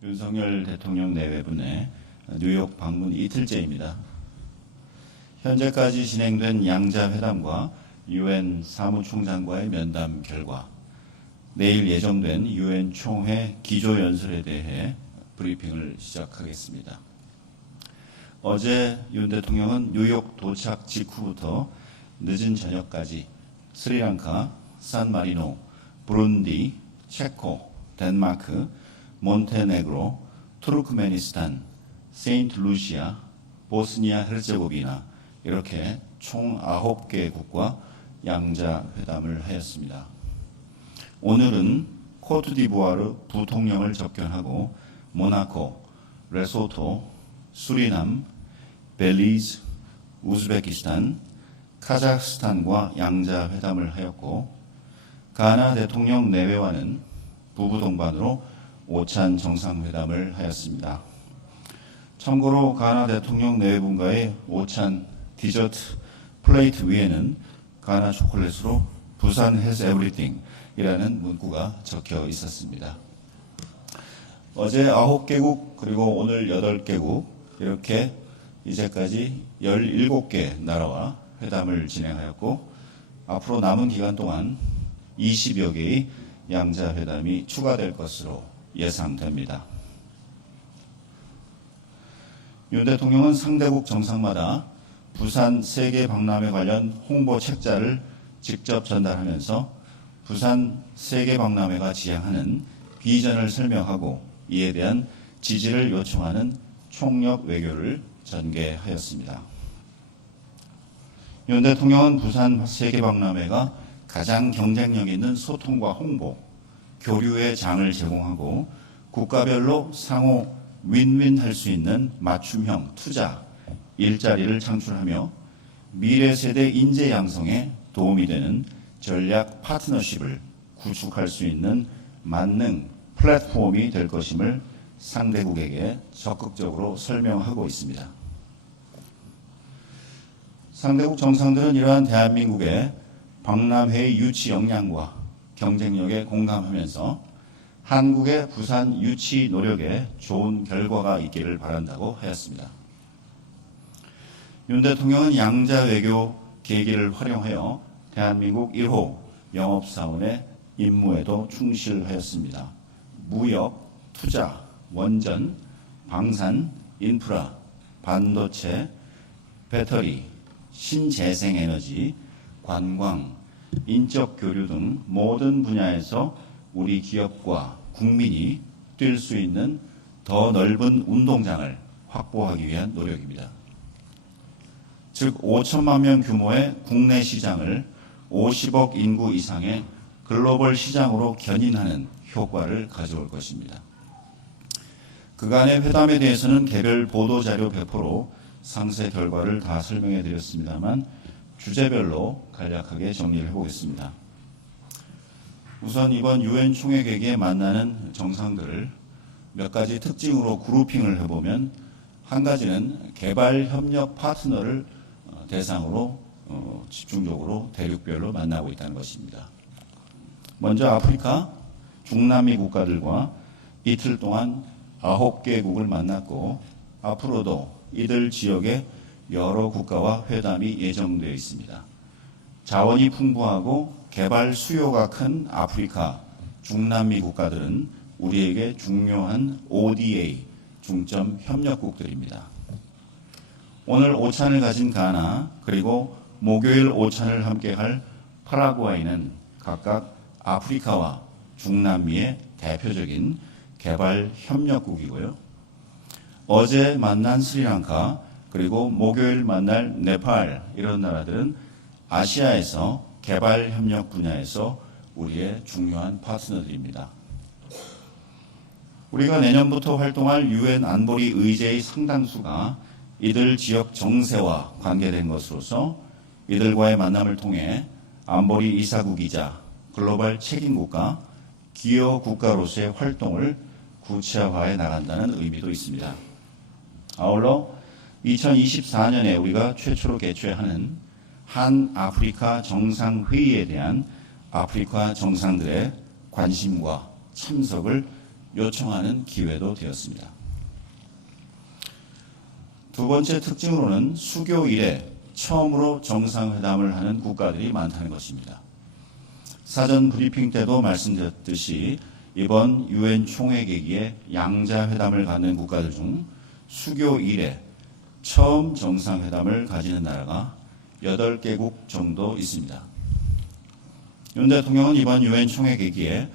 윤석열 대통령 내외분의 뉴욕 방문 이틀째입니다. 현재까지 진행된 양자 회담과 UN 사무총장과의 면담 결과, 내일 예정된 UN 총회 기조연설에 대해 브리핑을 시작하겠습니다. 어제 윤 대통령은 뉴욕 도착 직후부터 늦은 저녁까지 스리랑카, 산마리노, 부룬디, 체코, 덴마크, 몬테네그로, 투르크메니스탄, 세인트루시아, 보스니아 헤르체고비나 이렇게 총 9개국과 양자 회담을 하였습니다. 오늘은 코트디부아르 부통령을 접견하고 모나코, 레소토, 수리남, 벨리즈, 우즈베키스탄, 카자흐스탄과 양자 회담을 하였고, 가나 대통령 내외와는 부부 동반으로 오찬 정상회담을 하였습니다. 참고로 가나 대통령 내외분과의 오찬 디저트 플레이트 위에는 가나 초콜릿으로 부산 has everything 이라는 문구가 적혀 있었습니다. 어제 9개국 그리고 오늘 8개국 이렇게 이제까지 17개 나라와 회담을 진행하였고, 앞으로 남은 기간 동안 20여 개의 양자 회담이 추가될 것으로 예상됩니다. 윤 대통령은 상대국 정상마다 부산 세계 박람회 관련 홍보 책자를 직접 전달하면서 부산 세계 박람회가 지향하는 비전을 설명하고 이에 대한 지지를 요청하는 총력 외교를 전개하였습니다. 윤 대통령은 부산 세계 박람회가 가장 경쟁력 있는 소통과 홍보, 교류의 장을 제공하고 국가별로 상호 윈윈할 수 있는 맞춤형 투자, 일자리를 창출하며 미래 세대 인재 양성에 도움이 되는 전략 파트너십을 구축할 수 있는 만능 플랫폼이 될 것임을 상대국에게 적극적으로 설명하고 있습니다. 상대국 정상들은 이러한 대한민국의 박람회의 유치 역량과 경쟁력에 공감하면서 한국의 부산 유치 노력에 좋은 결과가 있기를 바란다고 하였습니다. 윤 대통령은 양자 외교 계기를 활용하여 대한민국 1호 영업사원의 임무에도 충실하였습니다. 무역, 투자, 원전, 방산, 인프라, 반도체, 배터리, 신재생에너지, 관광, 인적 교류 등 모든 분야에서 우리 기업과 국민이 뛸 수 있는 더 넓은 운동장을 확보하기 위한 노력입니다. 즉 5천만 명 규모의 국내 시장을 50억 인구 이상의 글로벌 시장으로 견인하는 효과를 가져올 것입니다. 그간의 회담에 대해서는 개별 보도자료 배포로 상세 결과를 다 설명해 드렸습니다만 주제별로 간략하게 정리를 해보겠습니다. 우선 이번 UN 총회 계기에 만나는 정상들을 몇 가지 특징으로 그룹핑을 해보면, 한 가지는 개발 협력 파트너를 대상으로 집중적으로 대륙별로 만나고 있다는 것입니다. 먼저 아프리카, 중남미 국가들과 이틀 동안 9개국을 만났고, 앞으로도 이들 지역의 여러 국가와 회담이 예정되어 있습니다. 자원이 풍부하고 개발 수요가 큰 아프리카, 중남미 국가들은 우리에게 중요한 ODA, 중점 협력국들입니다. 오늘 오찬을 가진 가나, 그리고 목요일 오찬을 함께할 파라과이는 각각 아프리카와 중남미의 대표적인 개발 협력국이고요. 어제 만난 스리랑카, 그리고 목요일 만날 네팔, 이런 나라들은 아시아에서 개발 협력 분야에서 우리의 중요한 파트너들입니다. 우리가 내년부터 활동할 UN 안보리 의제의 상당수가 이들 지역 정세와 관계된 것으로서 이들과의 만남을 통해 안보리 이사국이자 글로벌 책임국가, 기여 국가로서의 활동을 구체화해 나간다는 의미도 있습니다. 아울러 2024년에 우리가 최초로 개최하는 한 아프리카 정상회의에 대한 아프리카 정상들의 관심과 참석을 요청하는 기회도 되었습니다. 두 번째 특징으로는 수교 이래 처음으로 정상회담을 하는 국가들이 많다는 것입니다. 사전 브리핑 때도 말씀드렸듯이 이번 유엔 총회 계기에 양자회담을 갖는 국가들 중 수교 이래 처음 정상회담을 가지는 나라가 8개국 정도 있습니다. 윤 대통령은 이번 유엔 총회 계기에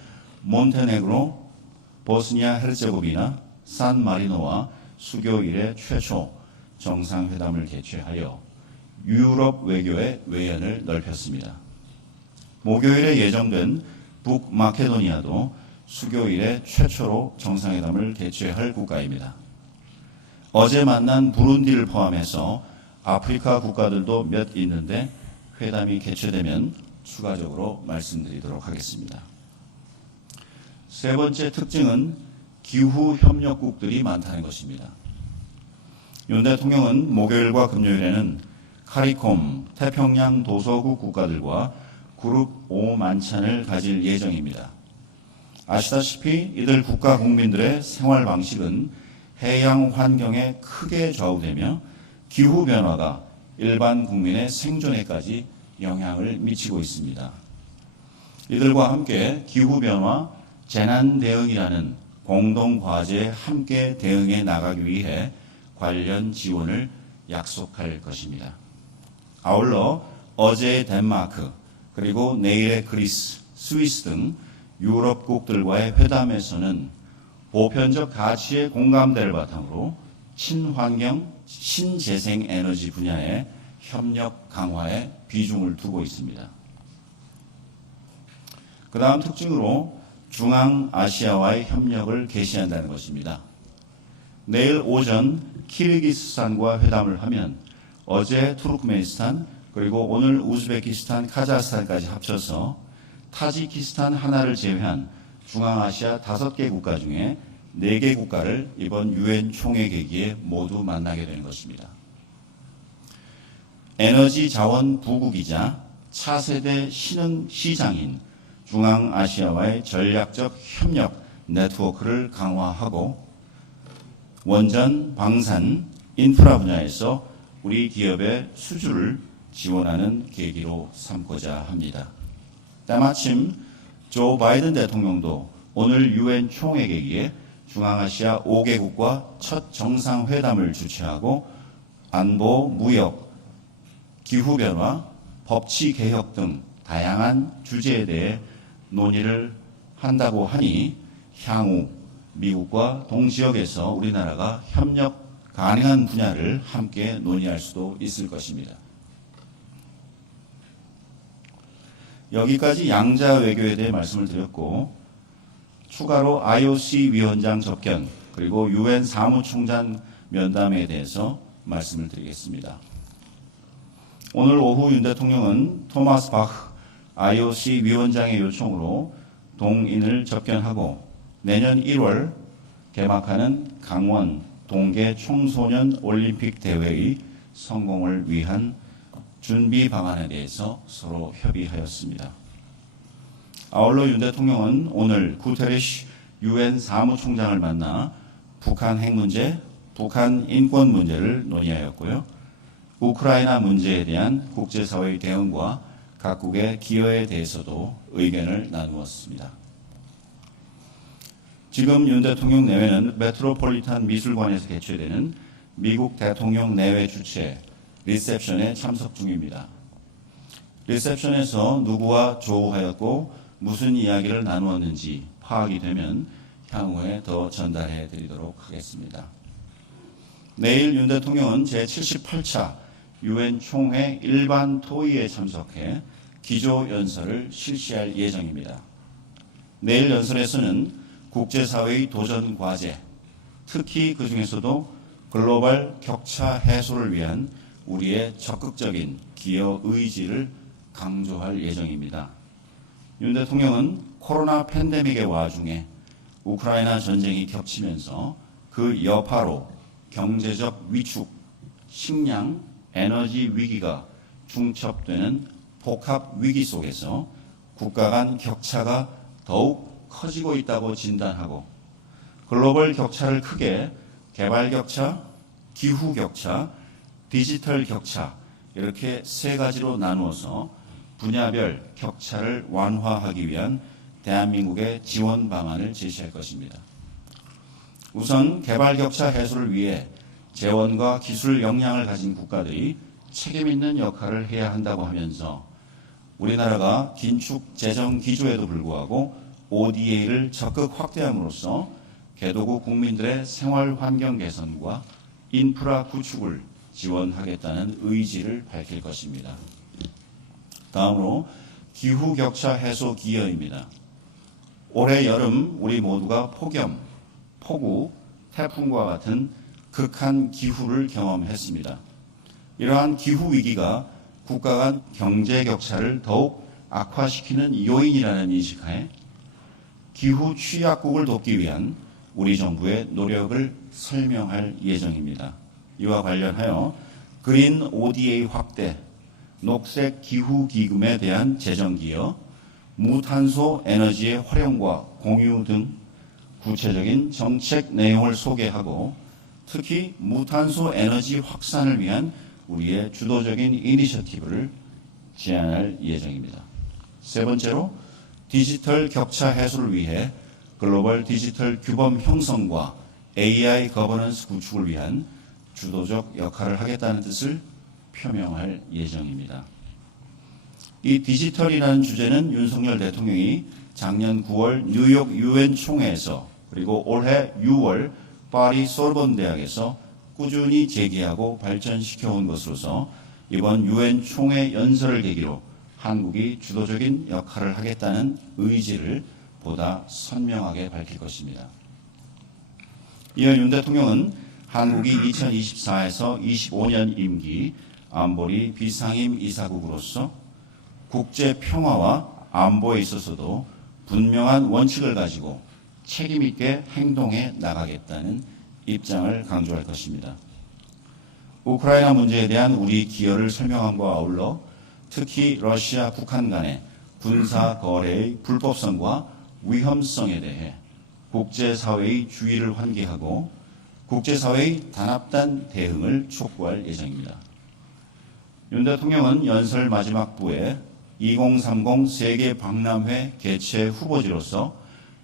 몬테네그로, 보스니아 헤르체고비나, 산마리노와 수교 이래 최초 정상회담을 개최하여 유럽 외교의 외연을 넓혔습니다. 목요일에 예정된 북마케도니아도 수교 이래 최초로 정상회담을 개최할 국가입니다. 어제 만난 부룬디를 포함해서 아프리카 국가들도 몇 있는데 회담이 개최되면 추가적으로 말씀드리도록 하겠습니다. 세 번째 특징은 기후 협력국들이 많다는 것입니다. 윤 대통령은 목요일과 금요일에는 카리콤, 태평양 도서국 국가들과 그룹 5 만찬을 가질 예정입니다. 아시다시피 이들 국가 국민들의 생활 방식은 해양 환경에 크게 좌우되며 기후 변화가 일반 국민의 생존에까지 영향을 미치고 있습니다. 이들과 함께 기후 변화 재난 대응이라는 공동 과제에 함께 대응해 나가기 위해 관련 지원을 약속할 것입니다. 아울러 어제의 덴마크 그리고 내일의 그리스, 스위스 등 유럽국들과의 회담에서는 보편적 가치의 공감대를 바탕으로 친환경, 신재생 에너지 분야의 협력 강화에 비중을 두고 있습니다. 그 다음 특징으로 중앙아시아와의 협력을 개시한다는 것입니다. 내일 오전 키르기스스탄과 회담을 하면 어제 투르크메니스탄 그리고 오늘 우즈베키스탄, 카자흐스탄까지 합쳐서 타지키스탄 하나를 제외한 중앙아시아 5개 국가 중에 4개 국가를 이번 유엔 총회 계기에 모두 만나게 되는 것입니다. 에너지 자원 부국이자 차세대 신흥 시장인 중앙아시아와의 전략적 협력 네트워크를 강화하고 원전, 방산, 인프라 분야에서 우리 기업의 수주를 지원하는 계기로 삼고자 합니다. 때마침 조 바이든 대통령도 오늘 유엔 총회 계기에 중앙아시아 5개국과 첫 정상회담을 주최하고 안보, 무역, 기후변화, 법치개혁 등 다양한 주제에 대해 논의를 한다고 하니 향후 미국과 동지역에서 우리나라가 협력 가능한 분야를 함께 논의할 수도 있을 것입니다. 여기까지 양자 외교에 대해 말씀을 드렸고 추가로 IOC 위원장 접견 그리고 유엔 사무총장 면담에 대해서 말씀을 드리겠습니다. 오늘 오후 윤 대통령은 토마스 바흐 IOC 위원장의 요청으로 동인을 접견하고 내년 1월 개막하는 강원 동계 청소년 올림픽 대회의 성공을 위한 준비 방안에 대해서 서로 협의하였습니다. 아울러 윤 대통령은 오늘 구테레시 유엔 사무총장을 만나 북한 핵 문제, 북한 인권 문제를 논의하였고요. 우크라이나 문제에 대한 국제사회의 대응과 각국의 기여에 대해서도 의견을 나누었습니다. 지금 윤 대통령 내외는 메트로폴리탄 미술관에서 개최되는 미국 대통령 내외 주최 리셉션에 참석 중입니다. 리셉션에서 누구와 조우하였고 무슨 이야기를 나누었는지 파악이 되면 향후에 더 전달해 드리도록 하겠습니다. 내일 윤 대통령은 제78차 유엔 총회 일반 토의에 참석해 기조연설을 실시할 예정입니다. 내일 연설에서는 국제사회의 도전 과제, 특히 그중에서도 글로벌 격차 해소를 위한 우리의 적극적인 기여 의지를 강조할 예정입니다. 윤 대통령은 코로나 팬데믹의 와중에 우크라이나 전쟁이 겹치면서 그 여파로 경제적 위축, 식량, 에너지 위기가 중첩되는 복합 위기 속에서 국가 간 격차가 더욱 커지고 있다고 진단하고 글로벌 격차를 크게 개발 격차, 기후 격차, 디지털 격차 이렇게 세 가지로 나누어서 분야별 격차를 완화하기 위한 대한민국의 지원 방안을 제시할 것입니다. 우선 개발 격차 해소를 위해 재원과 기술 역량을 가진 국가들이 책임 있는 역할을 해야 한다고 하면서 우리나라가 긴축 재정 기조에도 불구하고 ODA를 적극 확대함으로써 개도국 국민들의 생활 환경 개선과 인프라 구축을 지원하겠다는 의지를 밝힐 것입니다. 다음으로 기후 격차 해소 기여입니다. 올해 여름 우리 모두가 폭염, 폭우, 태풍과 같은 극한 기후를 경험했습니다. 이러한 기후 위기가 국가 간 경제 격차를 더욱 악화시키는 요인이라는 인식하에 기후 취약국을 돕기 위한 우리 정부의 노력을 설명할 예정입니다. 이와 관련하여 그린 ODA 확대, 녹색 기후 기금에 대한 재정 기여, 무탄소 에너지의 활용과 공유 등 구체적인 정책 내용을 소개하고 특히 무탄소 에너지 확산을 위한 우리의 주도적인 이니셔티브를 제안할 예정입니다. 세 번째로 디지털 격차 해소를 위해 글로벌 디지털 규범 형성과 AI 거버넌스 구축을 위한 주도적 역할을 하겠다는 뜻을 표명할 예정입니다. 이 디지털이라는 주제는 윤석열 대통령이 작년 9월 뉴욕 유엔 총회에서 그리고 올해 6월 파리 소르본 대학에서 꾸준히 제기하고 발전시켜온 것으로서 이번 유엔 총회 연설을 계기로 한국이 주도적인 역할을 하겠다는 의지를 보다 선명하게 밝힐 것입니다. 이어 윤 대통령은 한국이 2024에서 25년 임기 안보리 비상임 이사국으로서 국제 평화와 안보에 있어서도 분명한 원칙을 가지고 책임 있게 행동해 나가겠다는 입장을 강조할 것입니다. 우크라이나 문제에 대한 우리 기여를 설명함과 아울러 특히 러시아, 북한 간의 군사 거래의 불법성과 위험성에 대해 국제사회의 주의를 환기하고 국제사회의 단합단 대응을 촉구할 예정입니다. 윤 대통령은 연설 마지막 부에 2030 세계 박람회 개최 후보지로서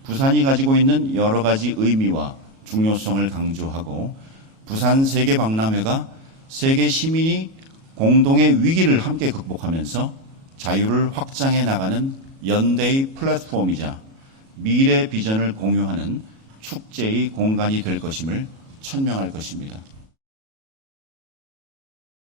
부산이 가지고 있는 여러 가지 의미와 중요성을 강조하고 부산 세계 박람회가 세계 시민이 공동의 위기를 함께 극복하면서 자유를 확장해 나가는 연대의 플랫폼이자 미래 비전을 공유하는 축제의 공간이 될 것임을 천명할 것입니다.